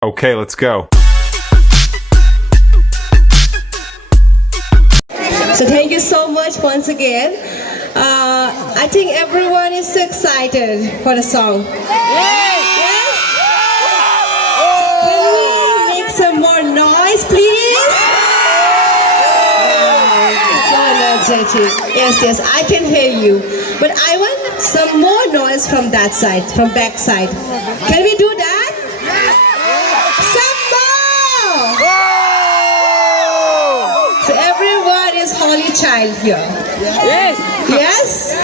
Okay, let's go. So thank you so much once again. I think everyone is so excited for the song. Yes? Can we make some more noise, please? So energetic. Yes, I can hear you. But I want some more noise from that side, from back side. Can we do that? Some more! So everyone is holy child here. Yes?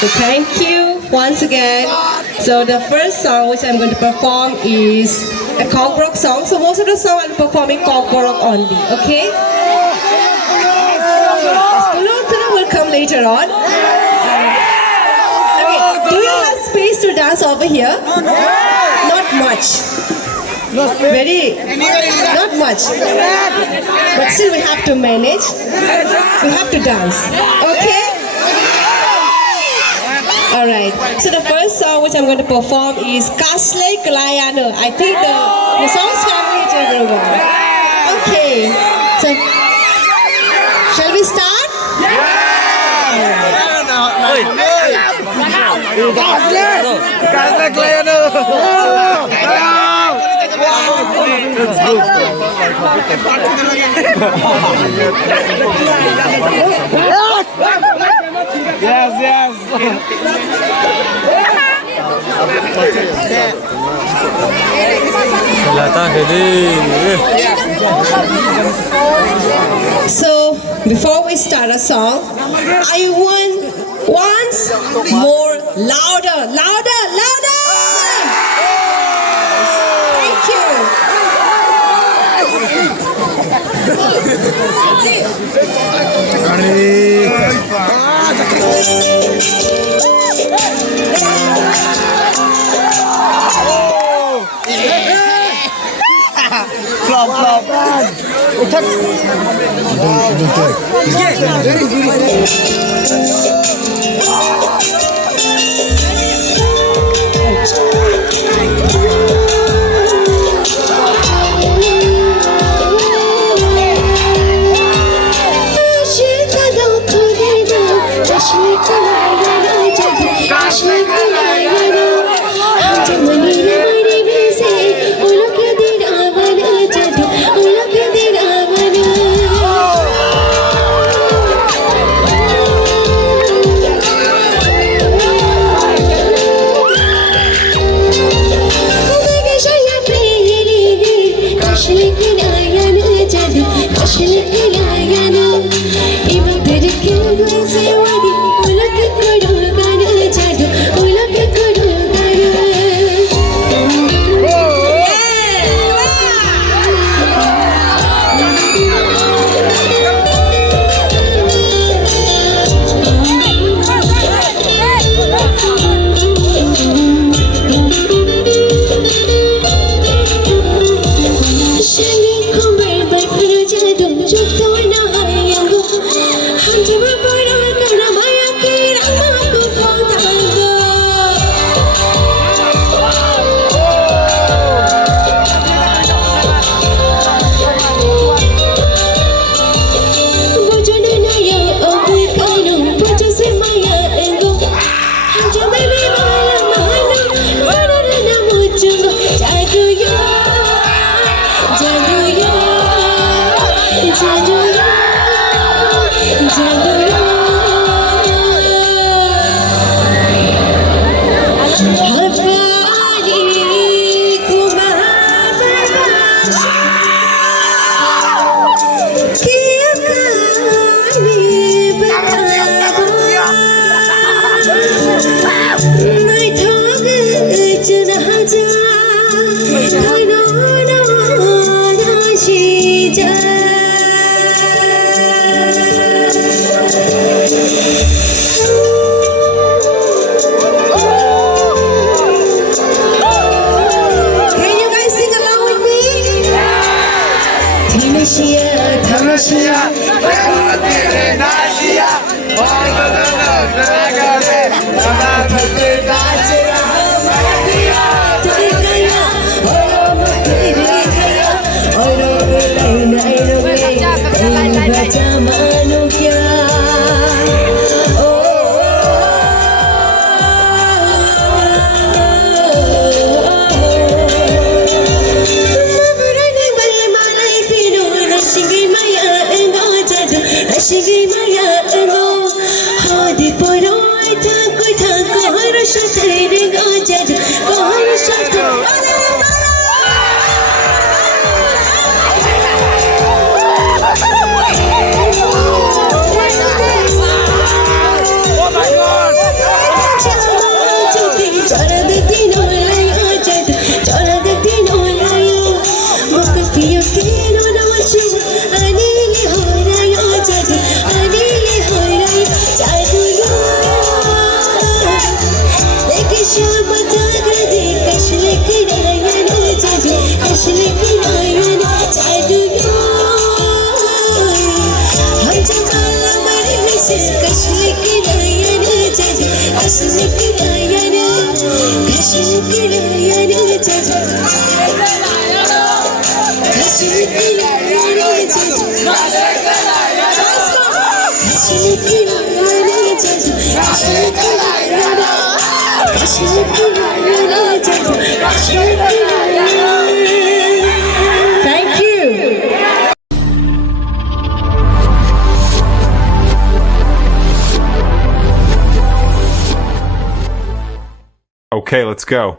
So thank you once again. So the first song which I'm going to perform is a Kogborok song. So most of the song I'm performing Kogborok only. Okay? Tulu will come later on. Okay. Do you have space to dance over here? Not much. Not much. But still we have to manage. We have to dance. Okay? Alright. So the first song which I'm going to perform is Kasle Kalayana. I think the song is familiar to everyone. Okay. So shall we start? Yes. So before we start a song, I want once more louder. Thank you. Flop. Thank you. Okay, let's go.